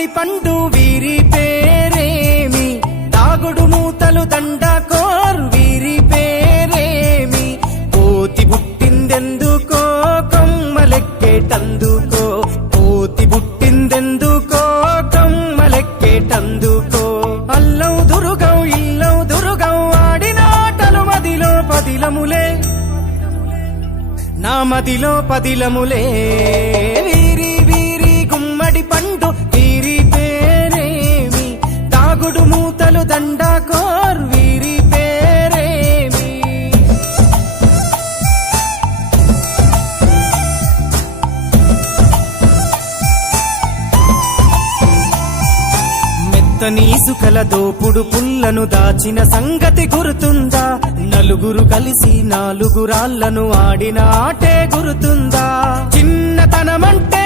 గుమ్మడి పండు వీరి పేరేమి, దాగుడు మూతలు దండకోరు వీరి పేరేమి, కోతి పుట్టిందెందుకో కొమ్మలెక్కేటందుకో, కోతి పుట్టిందెందుకో కొమ్మలెక్కేటందుకో. అల్లౌ దురుగౌ ఇల్లౌ దురుగౌ ఆడినాటలు మదిలో పదిలములే, నా మదిలో పదిలములే. వీరి వీరి గుమ్మడి పండు వీరి పేరేమి, దాగుడు మూతలు దండకోరు వీరి పేరేమి. మెత్తని ఇసుకల దోపుడు పుల్లను దాచిన సంగతి గుర్తుందా, నలుగురు కలిసి నాలుగు రాళ్లను ఆడిన ఆటే గుర్తుందా. చిన్నతనమంటే